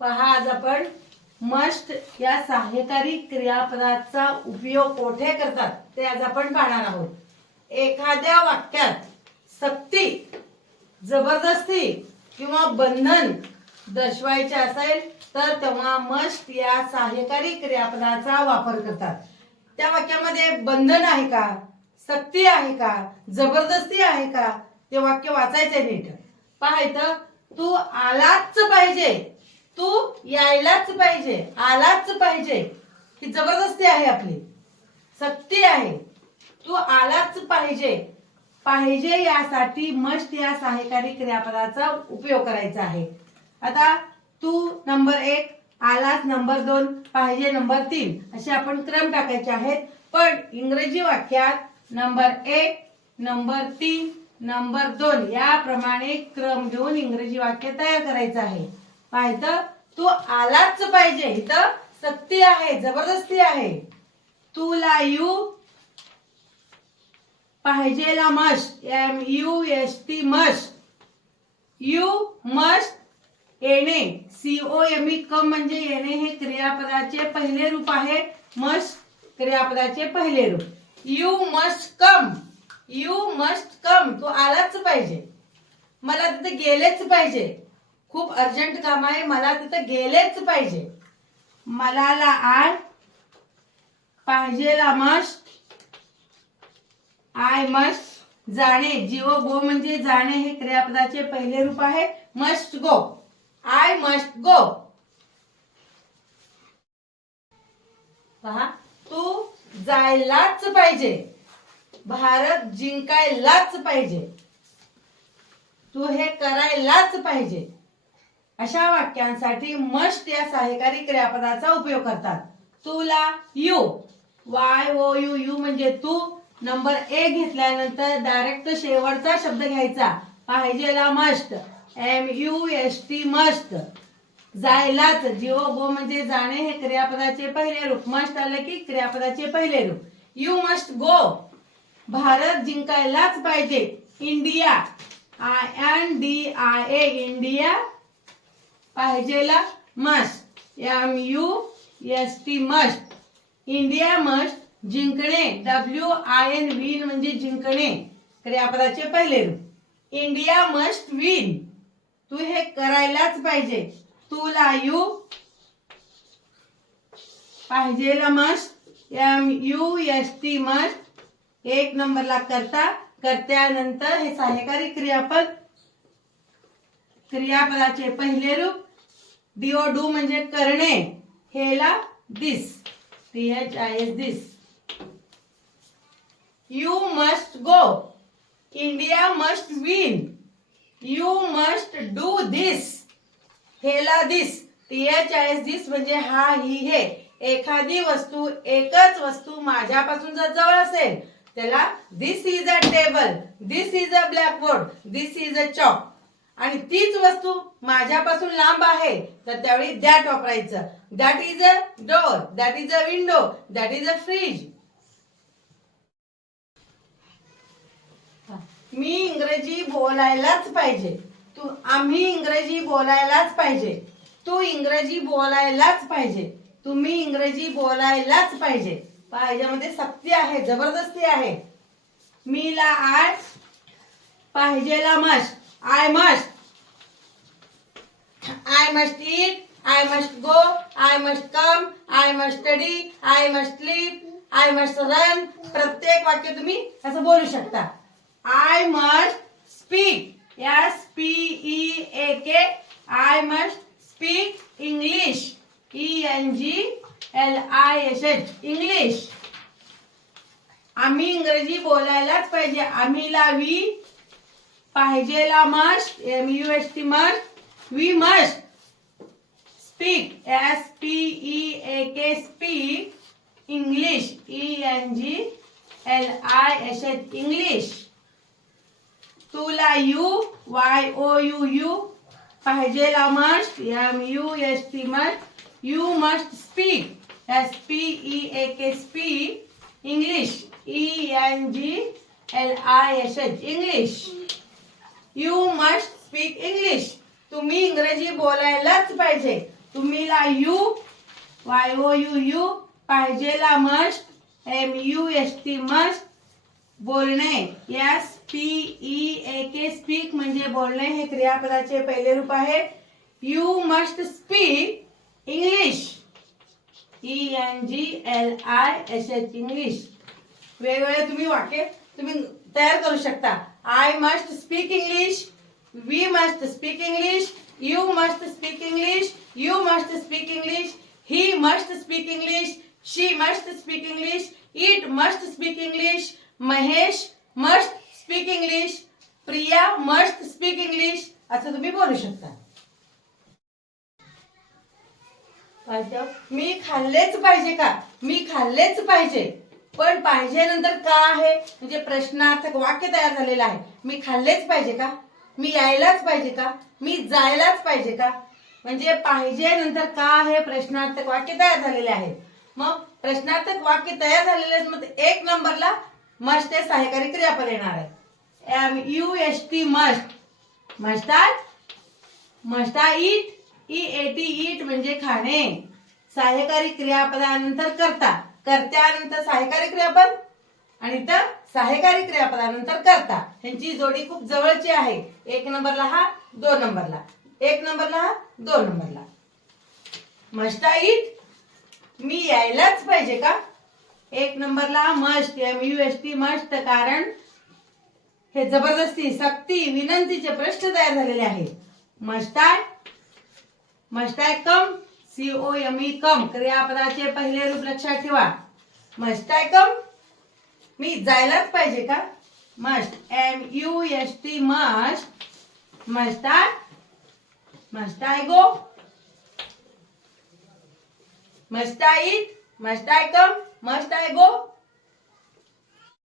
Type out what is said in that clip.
पहा आज आपण मस्ट या सहाय्यकारी क्रियापदाचा उपयोग कोठे करतात ते आज आपण पाहणार आहोत. एखाद्या वाक्यात सक्ती जबरदस्ती किंवा बंधन दर्शवायचे असेल तर तेव्हा मस्ट या सहाय्यकारी क्रियापदाचा वापर करतात. त्या वाक्यामध्ये बंधन आहे का? सक्ती आहे का? जबरदस्ती आहे का? ते वाक्य वाचायचंय नीट. पाहायचं तू आलाच पाहिजे तू यायलाच पाहिजे आलाच पाहिजे. ही जबरदस्ती आहे आपली. सक्ती आहे. तू आलाच पाहिजे. पाहिजे यासाठी मस्ट या सहाय्यकारी क्रियापदाचा उपयोग करायचा आहे. आता तू नंबर एक आलाच नंबर दोन पाहिजे नंबर तीन असे आपण क्रम टाकायचे आहेत. पण इंग्रजी वाक्यात नंबर एक नंबर तीन नंबर दोन याप्रमाणे क्रम घेऊन इंग्रजी वाक्य तयार करायचं आहे. पाहिजे तू आलाच पाहिजे. इथं सक्ती आहे जबरदस्ती आहे. तुला you पाहिजेला must M U S T must you must येणे. C O M E come म्हणजे येणे हे क्रियापदाचे पहिले रूप आहे. मस्ट क्रियापदाचे पहिले रूप. You must come. You must come. तू आलाच पाहिजे. मला तिथे गेलेच पाहिजे. खूप अर्जंट काम आहे मला तिथं गेलेच पाहिजे. मला ला आय पाहिजेला मस्ट. आय मस्ट जाणे. जीव गो म्हणजे जाणे हे क्रियापदाचे पहिले रूप आहे. Must go. I must go. पहा तू जायलाच पाहिजे. भारत जिंकायलाच पाहिजे. तू हे करायलाच पाहिजे. अशा वाक्यांसाठी मस्ट या सहाय्यकारी क्रियापदाचा उपयोग करतात. तुला you Y O U you म्हणजे तू. नंबर ए घेतल्यानंतर डायरेक्ट शेवटचा शब्द घ्यायचा. पाहिजेला must M U S T must जायलाच. जिओ गो म्हणजे जाणे हे क्रियापदाचे पहिले रूप. मस्ट आले की क्रियापदाचे पहिले रूप. यू मस्ट गो भारत जिंकायलाच पाहिजे. India I N D I A India पाहिजेला must M U S T must India must जिंकणे. डब्ल्यू आय एन विन म्हणजे जिंकणे. क्रियापदाचे पहिले रूप. इंडिया मस्ट विन तू हे करायलाच पाहिजे. तुला you पाहिजेला must M U S T must एक नंबरला करता करत्यानंतर हे सहाय्यकारी क्रियापद क्रियापदाचे पहिले रूप. डीओ डू म्हणजे करणे. हेला this T H I S this you must go India must win you must do this हेला this T H I S this म्हणजे हा ही हे. एखादी वस्तू एकच वस्तू माझ्यापासून जर जवळ असेल त्याला this is a table this is a blackboard this is a chalk आणि तीच वस्तू माझ्यापासून लांब आहे तर त्यावेळी दॅट वापरायचं. That is a door that is a window that is a fridge मी इंग्रजी बोलायलाच पाहिजे. तू आम्ही इंग्रजी बोलायलाच पाहिजे. तू इंग्रजी बोलायलाच पाहिजे. तुम्ही इंग्रजी बोलायलाच पाहिजे. पाहिजेमध्ये सक्ती आहे जबरदस्ती आहे. मीला I पाहिजेला must I must I must eat. I must go I must come I must study I must sleep. I must run प्रत्येक वाक्य तुम्ही असं बोलू शकता. I must speak S P E A K I must speak English E N G L I S H English आम्ही इंग्रजी बोलायलाच पाहिजे. आम्हीला we पाहिजेला must M U S T must we must speak S P E A K speak English E N G L I S H English तुला you Y O U you पाहिजेला must M U S T must you must speak S P E A K speak English E N G L I S H English you must speak English तुम्ही इंग्रजी बोलायलाच पाहिजे. तुम्ही ला you Y O U you पाहिजे ला must M U S T must बोलणे. S P E A K speak म्हणजे बोलणे हे क्रियापदाचे पहिले रूप आहे. You must speak English E N G L I S H English वेगवेगळे तुम्ही वाक्य तुम्ही तयार करू शकता. I must speak English we must speak English you must speak English you must speak English he must speak English she must speak English it must speak English Mahesh must speak English Priya must speak English असं तुम्ही बोलू शकता. मी खाल्लेच पाहिजे का? मी खाल्लेच पाहिजे. पण पाहिजे नंतर का आहे? म्हणजे प्रश्नार्थक वाक्य तयार झालेलं आहे. मी खाल्लेच पाहिजे का? मी यायलाच पाहिजे का? मी जायलाच पाहिजे का? म्हणजे पाहिजे नंतर का आहे? प्रश्नार्थक वाक्य तयार झालेले आहे. मग प्रश्नार्थक वाक्य तयार झालेले मग एक नंबरला मस्ट हे सहाय्यकारी क्रियापद येणार आहे. U S T must must मस्टा eat E A T eat म्हणजे खाणे. सहाय्यकारी क्रियापदानंतर करता. कर्त्यानंतर सहाय्यकारी क्रियापद आणि इथं सहाय्यकारी क्रियापदानंतर करता. ह्यांची जोडी खूप जवळची आहे. एक नंबरला हा दोन नंबरला. एक नंबरला हा दोन नंबरला. मस्टा इट मी यायलाच पाहिजे का? एक नंबरला must M U S T must कारण हे जबरदस्ती सक्ती विनंतीचे प्रश्न तयार झालेले आहेत. Must I must I come C O M E come. क्रियापदाचे पहिले रूप लक्षात ठेवा. मस्ट आय कम मी जायलाच पाहिजे का? Must M U S T must must I must I go must I eat must I come must I go